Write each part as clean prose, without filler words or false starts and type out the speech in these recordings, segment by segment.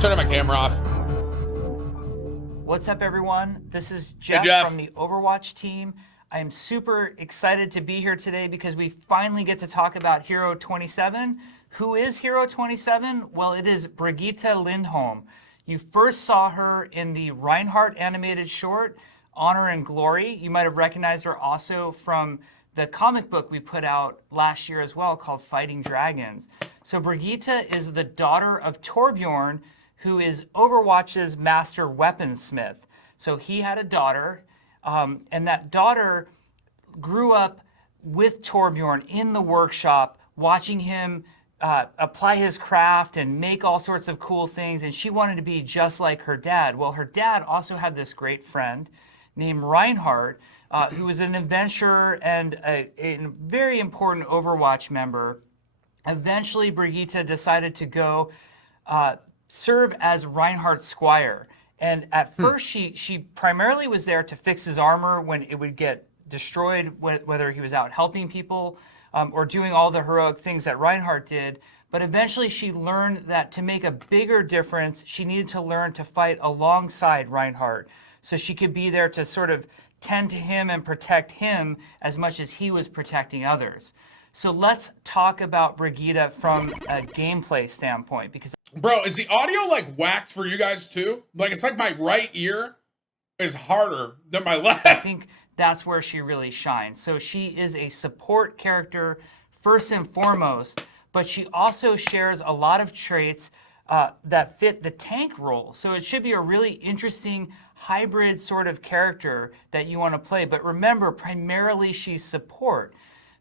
Turning my camera off. What's up, everyone? This is Jeff, from the Overwatch team. I am super excited to be here today because we finally get to talk about Hero 27. Who is Hero 27? Well, it is Brigitta Lindholm. You first saw her in the Reinhardt animated short, Honor and Glory. You might have recognized her also from the comic book we put out last year as well called Fighting Dragons. So Brigitta is the daughter of Torbjorn, who is Overwatch's master weaponsmith. So he had a daughter, and that daughter grew up with Torbjorn in the workshop, watching him apply his craft and make all sorts of cool things, and she wanted to be just like her dad. Well, her dad also had this great friend named Reinhardt, who was an adventurer and a very important Overwatch member. Eventually, Brigitta decided to go serve as Reinhardt's squire. And at first, she primarily was there to fix his armor when it would get destroyed, whether he was out helping people or doing all the heroic things that Reinhardt did. But eventually, she learned that to make a bigger difference, she needed to learn to fight alongside Reinhardt. So she could be there to sort of tend to him and protect him as much as he was protecting others. So let's talk about Brigitta from a gameplay standpoint, because Bro, is the audio like whacked for you guys too? Like it's like my right ear is harder than my left. I think that's where she really shines. So she is a support character first and foremost, but she also shares a lot of traits that fit the tank role. So it should be a really interesting hybrid sort of character that you want to play. But remember, primarily she's support.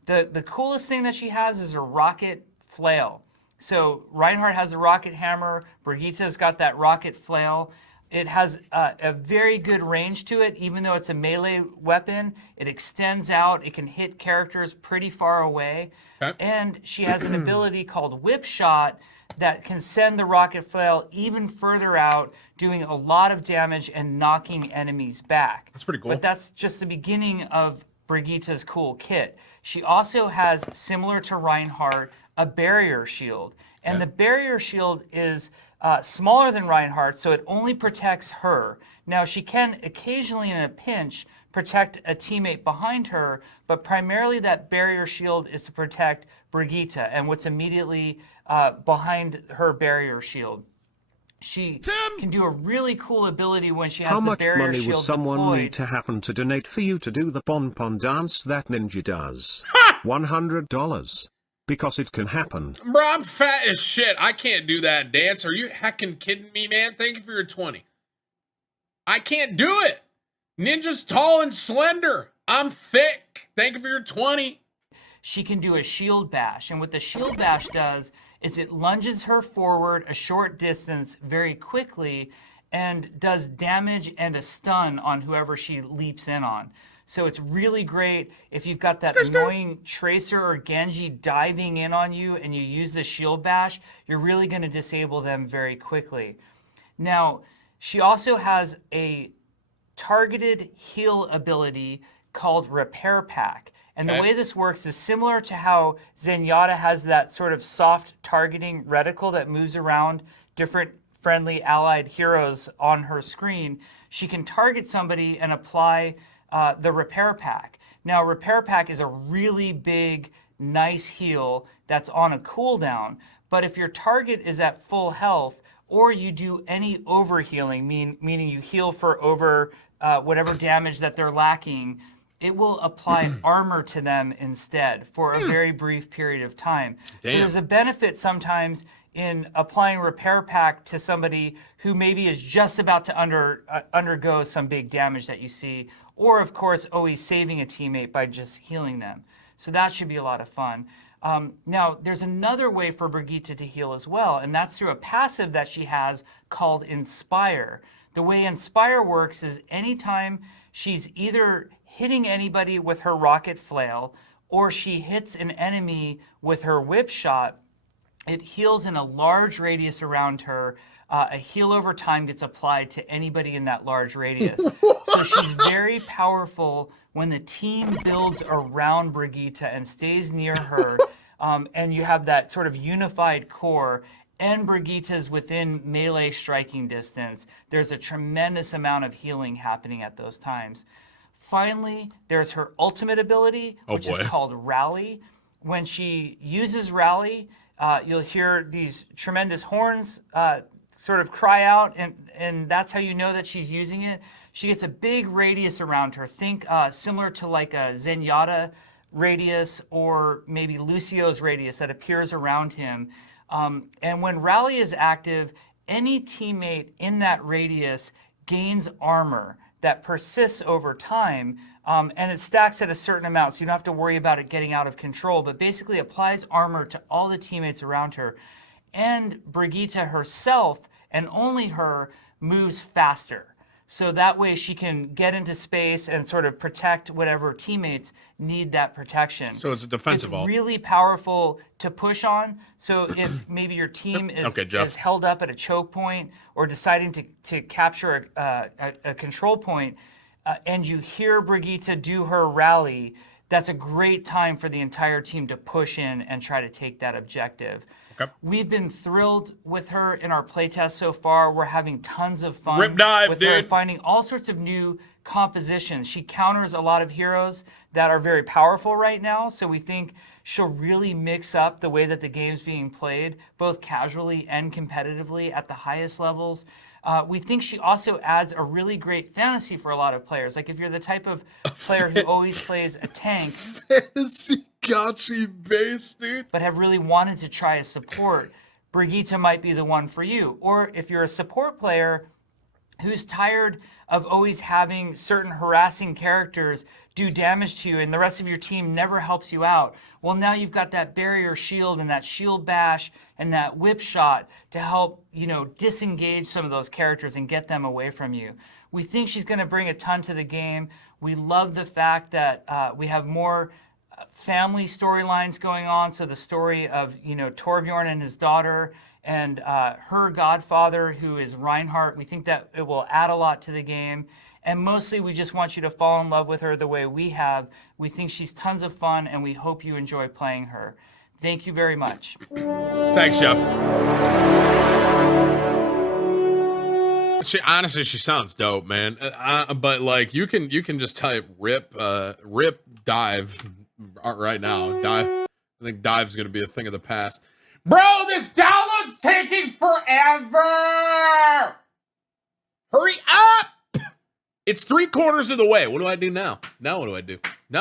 The coolest thing that she has is her rocket flail. So Reinhardt has a rocket hammer, Brigitta's got that rocket flail. It has a very good range to it, even though it's a melee weapon. It extends out, it can hit characters pretty far away. Okay. And she has an ability called Whip Shot that can send the rocket flail even further out, doing a lot of damage and knocking enemies back. That's pretty cool. But that's just the beginning of Brigitta's cool kit. She also has, similar to Reinhardt, a barrier shield. And the barrier shield is smaller than Reinhardt, so it only protects her. Now, she can occasionally, in a pinch, protect a teammate behind her, but primarily that barrier shield is to protect Brigitta and what's immediately behind her barrier shield. She can do a really cool ability when she has the barrier shield deployed. How much money would someone need to happen to donate for you to do the pom-pom dance that Ninja does? $100. Because it can happen. Bro, I'm fat as shit. I can't do that dance. Are you heckin' kidding me, man? Thank you for your 20. I can't do it. Ninja's tall and slender. I'm thick. Thank you for your 20. She can do a shield bash. And what the shield bash does is it lunges her forward a short distance very quickly and does damage and a stun on whoever she leaps in on. So it's really great if you've got that annoying Tracer or Genji diving in on you and you use the shield bash, you're really going to disable them very quickly. Now, she also has a targeted heal ability called Repair Pack. And the way this works is similar to how Zenyatta has that sort of soft targeting reticle that moves around different friendly allied heroes on her screen. She can target somebody and apply the Repair Pack. Now, Repair Pack is a really big, nice heal that's on a cooldown. But if your target is at full health, or you do any overhealing, meaning you heal for over whatever damage that they're lacking, it will apply armor to them instead for a very brief period of time. So there's a benefit sometimes in applying Repair Pack to somebody who maybe is just about to undergo some big damage that you see, or of course always saving a teammate by just healing them. So that should be a lot of fun. Now, there's another way for Brigitta to heal as well, and that's through a passive that she has called Inspire. The way Inspire works is anytime she's either hitting anybody with her rocket flail or she hits an enemy with her whip shot, it heals in a large radius around her. A heal over time gets applied to anybody in that large radius. So she's very powerful when the team builds around Brigitta and stays near her, and you have that sort of unified core. and Brigitta's within melee striking distance, there's a tremendous amount of healing happening at those times. Finally, there's her ultimate ability, which is called Rally. When she uses Rally, you'll hear these tremendous horns sort of cry out, and that's how you know that she's using it. She gets a big radius around her. Think similar to like a Zenyatta radius or maybe Lucio's radius that appears around him. And when Rally is active, any teammate in that radius gains armor that persists over time, and it stacks at a certain amount, so you don't have to worry about it getting out of control, but basically applies armor to all the teammates around her. And Brigitte herself, and only her, moves faster. So that way she can get into space and sort of protect whatever teammates need that protection. So it's a defensive ult. It's really powerful to push on. So if maybe your team is held up at a choke point or deciding to capture a control point, and you hear Brigitte do her rally, that's a great time for the entire team to push in and try to take that objective. Okay. We've been thrilled with her in our playtest so far. We're having tons of fun Rip dive, with dude. her, finding all sorts of new compositions. She counters a lot of heroes that are very powerful right now, so we think she'll really mix up the way that the game's being played, both casually and competitively at the highest levels. We think she also adds a really great fantasy for a lot of players. Like if you're the type of player who always plays a tank, fantasy gotcha base, dude, but have really wanted to try a support, Brigitte might be the one for you. Or if you're a support player who's tired of always having certain harassing characters do damage to you and the rest of your team never helps you out, well, now you've got that barrier shield and that shield bash and that whip shot to help, you know, disengage some of those characters and get them away from you. We think she's going to bring a ton to the game. We love the fact that we have more family storylines going on. So the story of, you know, Torbjorn and his daughter and her godfather, who is Reinhardt. We think that it will add a lot to the game. And mostly we just want you to fall in love with her the way we have. We think she's tons of fun, and we hope you enjoy playing her. Thank you very much. Thanks, Jeff. Honestly, she sounds dope, man. But like, you can just type rip dive right now. Dive. I think dive's gonna be a thing of the past. Bro, this download's taking forever. Hurry up! It's 3/4 of the way. What do I do now? Now what do I do?